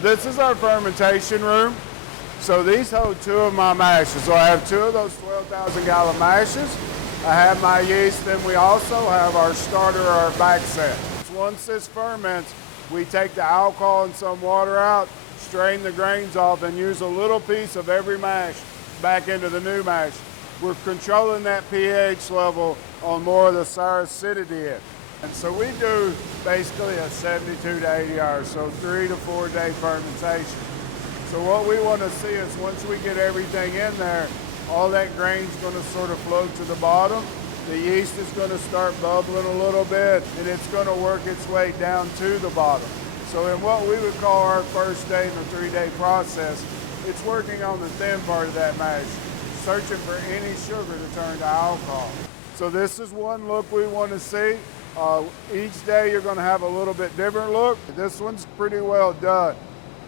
This is our fermentation room. So these hold two of my mashes. So I have two of those 12,000 gallon mashes. I have my yeast, and we also have our starter or our back set. Once this ferments, we take the alcohol and some water out, strain the grains off, and use a little piece of every mash back into the new mash. We're controlling that pH level on more of the sour acidity end. And so we do basically a 72 to 80 hours, so 3 to 4 day fermentation. So what we want to see is once we get everything in there, all that grain's going to sort of float to the bottom. The yeast is going to start bubbling a little bit, and it's going to work its way down to the bottom. So in what we would call our first day in the 3-day process, it's working on the thin part of that mash, searching for any sugar to turn to alcohol. So this is one look we want to see. Each day you're going to have a little bit different look. This one's pretty well done.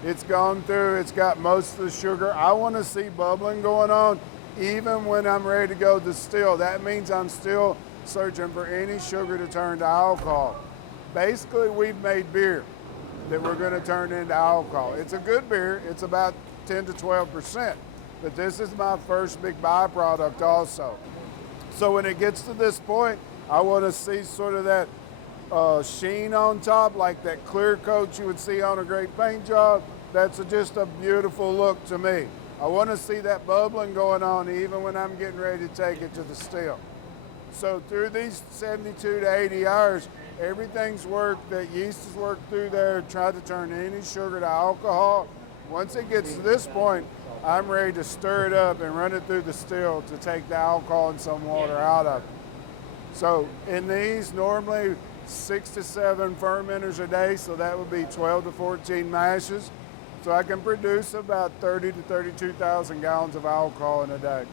It's gone through, it's got most of the sugar. I want to see bubbling going on even when I'm ready to go distill. That means I'm still searching for any sugar to turn to alcohol. Basically, we've made beer that we're going to turn into alcohol. It's a good beer. It's about 10 to 12%. But this is my first big byproduct also. So when it gets to this point, I want to see sort of that sheen on top, like that clear coat you would see on a great paint job. That's just a beautiful look to me. I want to see that bubbling going on even when I'm getting ready to take it to the still. So through these 72 to 80 hours, everything's worked, that yeast has worked through there, tried to turn any sugar to alcohol. Once it gets to this point, I'm ready to stir it up and run it through the still to take the alcohol and some water out of it. So in these, normally 6 to 7 fermenters a day, so that would be 12 to 14 mashes. So I can produce about 30 to 32,000 gallons of alcohol in a day.